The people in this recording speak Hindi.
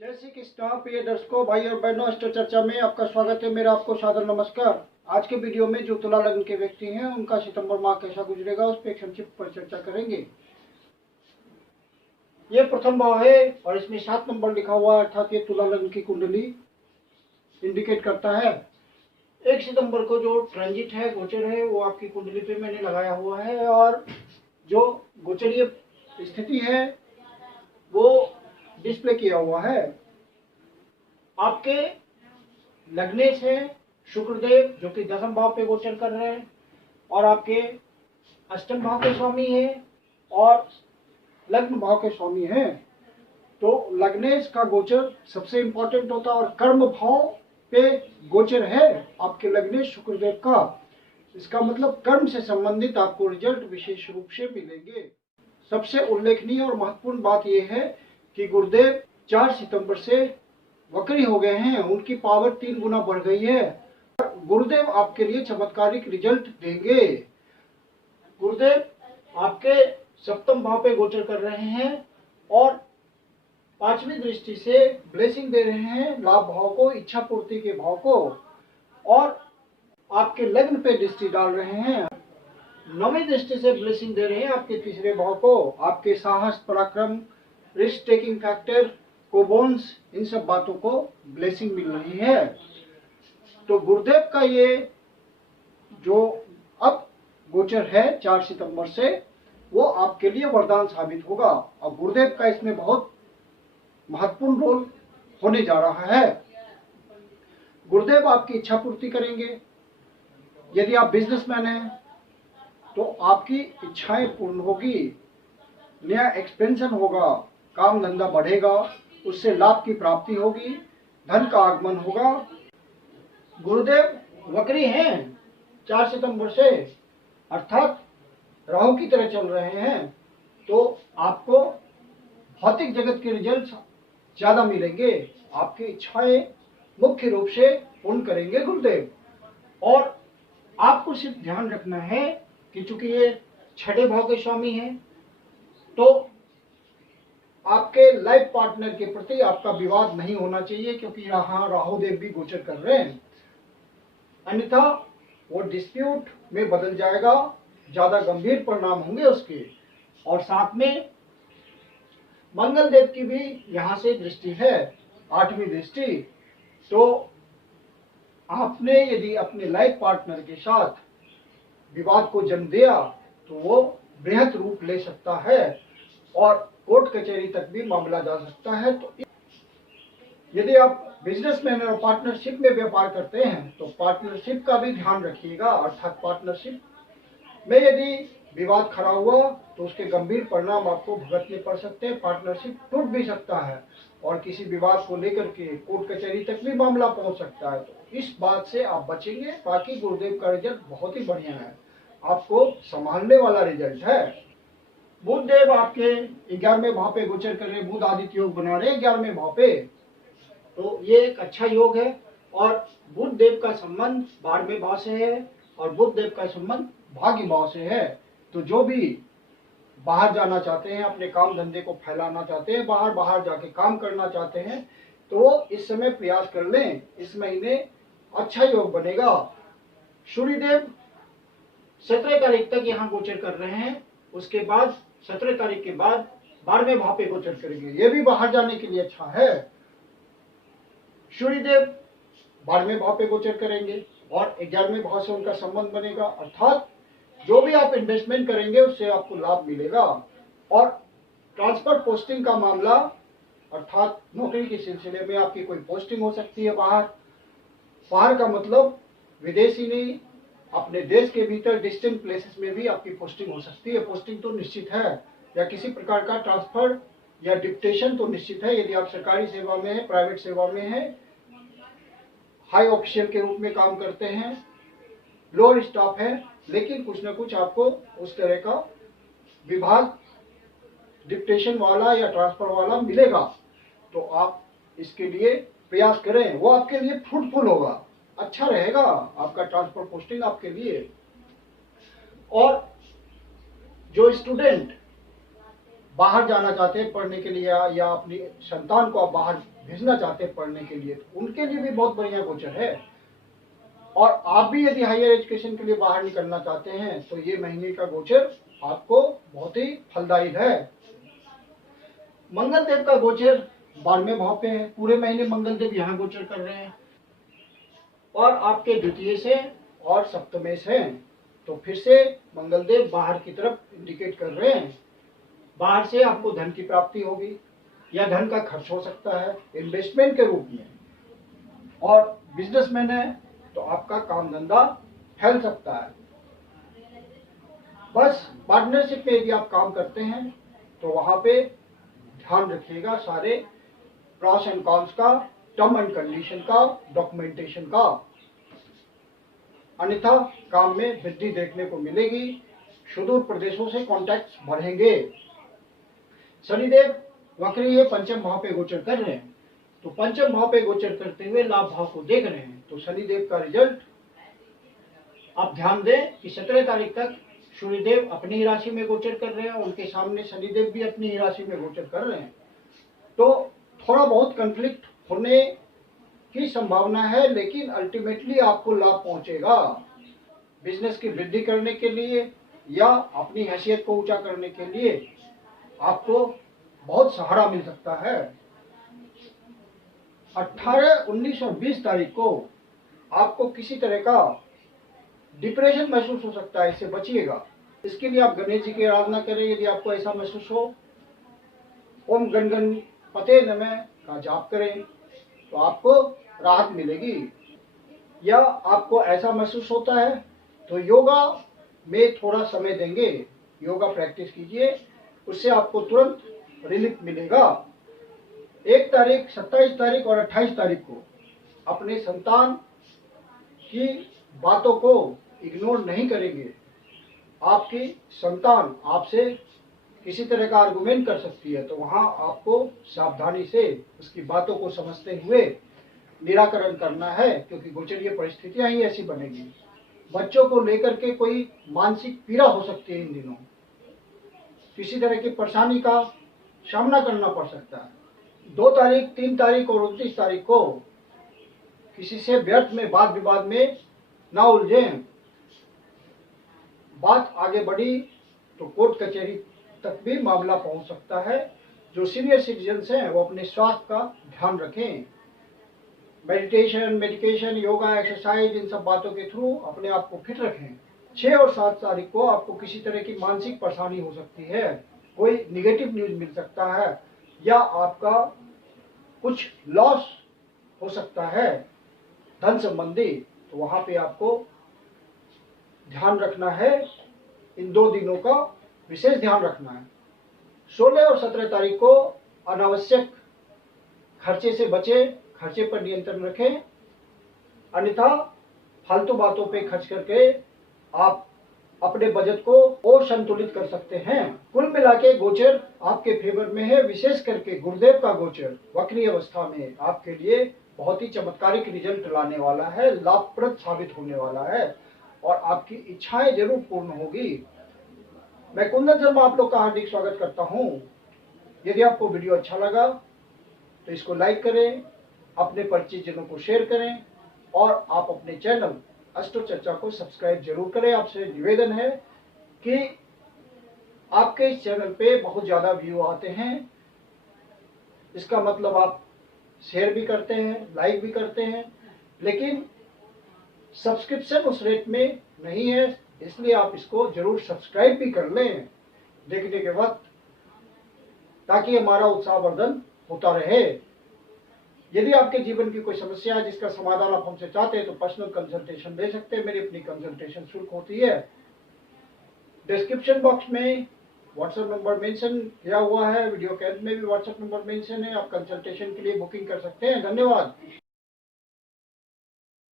जय श्री कृष्णा प्रिय दर्शकों, भाई और बहनों, अस्त्र चर्चा में आपका स्वागत है। मेरा आपको सादर नमस्कार। आज के वीडियो में जो तुला लग्न के व्यक्ति हैं उनका सितंबर माह कैसा गुजरेगा उस पर संक्षिप्त पर चर्चा करेंगे। ये प्रथम भाव है और इसमें 7 नंबर लिखा हुआ है, अर्थात ये तुला लग्न की कुंडली इंडिकेट करता है। 1 सितंबर को जो ट्रांजिट है, गोचर है, वो आपकी कुंडली पे मैंने लगाया हुआ है और जो गोचरीय स्थिति है वो डिस्प्ले किया हुआ है। आपके लग्नेश है शुक्रदेव जो कि 10वें भाव पे गोचर कर रहे हैं और आपके 8वें भाव के स्वामी है और लग्न भाव के स्वामी है। तो लग्नेश का गोचर सबसे इंपॉर्टेंट होता है और कर्म भाव पे गोचर है आपके लग्नेश शुक्रदेव का। इसका मतलब कर्म से संबंधित आपको रिजल्ट विशेष रूप से मिलेंगे। सबसे उल्लेखनीय और महत्वपूर्ण बात यह है कि गुरुदेव 4 सितंबर से वक्री हो गए हैं, उनकी पावर 3 गुना बढ़ गई है। गुरुदेव आपके लिए चमत्कारिक रिजल्ट देंगे। गुरुदेव आपके 7वें भाव पे गोचर कर रहे हैं और 5वीं दृष्टि से ब्लेसिंग दे रहे हैं लाभ भाव को, इच्छा पूर्ति के भाव को, और आपके लग्न पे दृष्टि डाल रहे हैं। 9वीं दृष्टि से ब्लेसिंग दे रहे हैं आपके 3रे भाव को। आपके साहस, पराक्रम, रिस्क टेकिंग फैक्टर, कोबोन्स, इन सब बातों को ब्लेसिंग मिल रही है। तो गुरुदेव का ये जो अब गोचर है 4 सितंबर से, वो आपके लिए वरदान साबित होगा और गुरुदेव का इसमें बहुत महत्वपूर्ण रोल होने जा रहा है। गुरुदेव आपकी इच्छा पूर्ति करेंगे। यदि आप बिजनेसमैन हैं तो आपकी इच्छाएं पूर्ण होगी, नया एक्सपेंशन होगा, काम धंधा बढ़ेगा, उससे लाभ की प्राप्ति होगी, धन का आगमन होगा। गुरुदेव वक्री हैं 4 सितंबर से, अर्थात राहु की तरह चल रहे हैं। तो आपको भौतिक जगत के रिजल्ट ज्यादा मिलेंगे, आपकी इच्छाएं मुख्य रूप से पूर्ण करेंगे गुरुदेव। और आपको सिर्फ ध्यान रखना है कि चूंकि ये 6ठे भाव के स्वामी हैं तो आपके लाइफ पार्टनर के प्रति आपका विवाद नहीं होना चाहिए, क्योंकि यहाँ राहु देव भी गोचर कर रहे हैं। अन्यथा वो डिस्प्यूट में बदल जाएगा, ज्यादा गंभीर परिणाम होंगे उसके। और साथ में मंगल देव की भी यहाँ से दृष्टि है, 8वीं दृष्टि। तो आपने यदि अपने लाइफ पार्टनर के साथ विवाद को जन्म दिया तो वो बृहत रूप ले सकता है और कोर्ट कचहरी तक भी मामला जा सकता है। तो यदि आप बिजनेसमैन और पार्टनरशिप में व्यापार करते हैं तो पार्टनरशिप का भी ध्यान रखिएगा, अर्थात पार्टनरशिप में यदि विवाद खड़ा हुआ तो उसके गंभीर परिणाम आपको भुगतने पड़ सकते हैं। पार्टनरशिप टूट भी सकता है और किसी विवाद को लेकर के कोर्ट कचहरी तक भी मामला पहुंच सकता है। तो इस बात से आप बचेंगे। बाकी गुरुदेव का रिजल्ट बहुत ही बढ़िया है, आपको संभालने वाला रिजल्ट है। बुध देव आपके 11वें भाव पे गोचर कर रहे, बुध आदित्य योग बना रहे 11वें भाव पे। तो ये एक अच्छा योग है और बुध देव का संबंध 12वें भाव से है और बुध देव का संबंध भाग्य भाव से है। तो जो भी बाहर जाना चाहते हैं, अपने काम धंधे को फैलाना चाहते हैं, बाहर जाके काम करना चाहते हैं, तो वो इस समय प्रयास कर लें। इस महीने अच्छा योग बनेगा। सूर्यदेव 17 तारीख तक यहाँ गोचर कर रहे हैं, उसके बाद 17 तारीख के बाद 12वें भाव पे गोचर करेंगे। ये भी बाहर जाने के लिए अच्छा है। सूर्यदेव 12वें भाव पे गोचर करेंगे और 11वें भाव से उनका संबंध बनेगा, अर्थात जो भी आप इन्वेस्टमेंट करेंगे उससे आपको लाभ मिलेगा। और ट्रांसफर पोस्टिंग का मामला, अर्थात नौकरी के सिलसिले में आपकी कोई पोस्टिंग हो सकती है बाहर का मतलब विदेशी नहीं, अपने देश के भीतर डिस्टेंट प्लेसेस में भी आपकी पोस्टिंग हो सकती है। पोस्टिंग तो निश्चित है, या किसी प्रकार का ट्रांसफर या डिप्टेशन तो निश्चित है। यदि आप सरकारी सेवा में है, प्राइवेट सेवा में है, हाई ऑफिशियल के रूप में काम करते हैं, लोअर स्टाफ है, लेकिन कुछ ना कुछ आपको उस तरह का विभाग डिप्टेशन वाला या ट्रांसफर वाला मिलेगा। तो आप इसके लिए प्रयास करें, वो आपके लिए फ्रूटफुल होगा, अच्छा रहेगा आपका ट्रांसफर पोस्टिंग आपके लिए। और जो स्टूडेंट बाहर जाना चाहते हैं पढ़ने के लिए या अपनी संतान को आप बाहर भेजना चाहते हैं पढ़ने के लिए, तो उनके लिए भी बहुत बढ़िया गोचर है। और आप भी यदि हायर एजुकेशन के लिए बाहर निकलना चाहते हैं तो ये महीने का गोचर आपको बहुत ही फलदायी है। मंगल देव का गोचर 12वें भाव पे है, पूरे महीने मंगल देव यहाँ गोचर कर रहे हैं और आपके द्वितीय से और सप्तमे से, तो फिर से मंगल देव बाहर की तरफ इंडिकेट कर रहे हैं। बाहर से आपको धन की प्राप्ति होगी या धन का खर्च हो सकता है इन्वेस्टमेंट के रूप में, और बिजनेसमैन है तो आपका काम धंधा फैल सकता है। बस पार्टनरशिप में यदि आप काम करते हैं तो वहां पे ध्यान रखिएगा सारे प्रॉस एंड कॉन्स का, टर्म एंड कंडीशन का, डॉक्यूमेंटेशन का, अन्यथा काम में वृद्धि देखने को मिलेगी। सुदूर प्रदेशों से कॉन्टैक्ट्स बढ़ेंगे। शनिदेव वक्रीय पंचम भाव पे गोचर कर रहे हैं, तो पंचम भाव पे गोचर करते हुए लाभ भाव को देख रहे हैं, तो शनिदेव का रिजल्ट आप ध्यान दें कि 17 तारीख तक सूर्यदेव अपनी ही राशि में गोचर कर रहे हैं, उनके सामने शनिदेव भी अपनी ही राशि में गोचर कर रहे हैं। तो थोड़ा बहुत कॉन्फ्लिक्ट होने की संभावना है, लेकिन अल्टीमेटली आपको लाभ पहुंचेगा। बिजनेस की वृद्धि करने के लिए या अपनी हैसियत को ऊंचा करने के लिए आपको बहुत सहारा मिल सकता है। 18, 19 और 20 तारीख को आपको किसी तरह का डिप्रेशन महसूस हो सकता है, इससे बचिएगा। इसके लिए आप गणेश जी की आराधना करें यदि आपको ऐसा महसूस हो। ओम गण गणपते नमः का जाप करें तो आपको राहत मिलेगी। या आपको ऐसा महसूस होता है तो योगा में थोड़ा समय देंगे, योगा प्रैक्टिस कीजिए, उससे आपको तुरंत रिलीफ मिलेगा। 1 तारीख, 27 तारीख और 28 तारीख को अपने संतान की बातों को इग्नोर नहीं करेंगे। आपकी संतान आपसे किसी तरह का आर्गुमेंट कर सकती है, तो वहां आपको सावधानी से उसकी बातों को समझते हुए निराकरण करना है, क्योंकि गोचरीय परिस्थितियां ही ऐसी बनेगी। बच्चों को लेकर के कोई मानसिक पीड़ा हो सकती है इन दिनों, किसी तरह की परेशानी का सामना करना पड़ सकता है। 2 तारीख, 3 तारीख और 29 तारीख को किसी से व्यर्थ में वाद विवाद में ना उलझें। बात आगे बढ़ी तो कोर्ट कचहरी तक भी मामला पहुंच सकता है। जो सीनियर सिटीजन्स हैं वो अपने स्वास्थ्य का ध्यान रखें। मेडिटेशन, मेडिकेशन, योगा, एक्सरसाइज, इन सब बातों के थ्रू अपने आप को फिट रखें। 6 और 7 तारीख को आपको किसी तरह की मानसिक परेशानी हो सकती है, कोई निगेटिव न्यूज मिल सकता है या आपका कुछ लॉस हो सकता है धन संबंधी, तो वहां पे आपको ध्यान रखना है। इन 2 दिनों का विशेष ध्यान रखना है। 16 और 17 तारीख को अनावश्यक खर्चे से बचें, खर्चे पर नियंत्रण रखें, अन्यथा फालतू बातों पे खर्च करके आप अपने बजट को और संतुलित कर सकते हैं। कुल मिला के गोचर आपके फेवर में है। विशेष करके गुरुदेव का गोचर वक्री अवस्था में आपके लिए बहुत ही चमत्कारिक रिजल्ट लाने वाला है, लाभप्रद साबित होने वाला है और आपकी इच्छाएं जरूर पूर्ण होगी। मैं कुंदन शर्मा आप लोग का हार्दिक स्वागत करता हूं। यदि आपको वीडियो अच्छा लगा तो इसको लाइक करें, अपने परिचितजनों को शेयर करें और आप अपने चैनल अष्टो चर्चा को सब्सक्राइब जरूर करें। आपसे निवेदन है कि आपके इस चैनल पे बहुत ज़्यादा व्यू आते हैं, इसका मतलब आप शेयर भी करते हैं, लाइक भी करते हैं, लेकिन सब्सक्रिप्शन उस रेट में नहीं है, इसलिए आप इसको जरूर सब्सक्राइब भी कर लें देखने के वक्त, ताकि हमारा उत्साहवर्धन होता रहे। यदि आपके जीवन की कोई समस्या है जिसका समाधान आप हमसे चाहते हैं तो पर्सनल कंसल्टेशन ले सकते हैं। मेरी अपनी कंसल्टेशन शुल्क होती है। डिस्क्रिप्शन बॉक्स में व्हाट्सएप नंबर मेंशन किया हुआ है, वीडियो के अंत में भी व्हाट्सएप नंबर मेंशन है। आप कंसल्टेशन के लिए बुकिंग कर सकते हैं। धन्यवाद।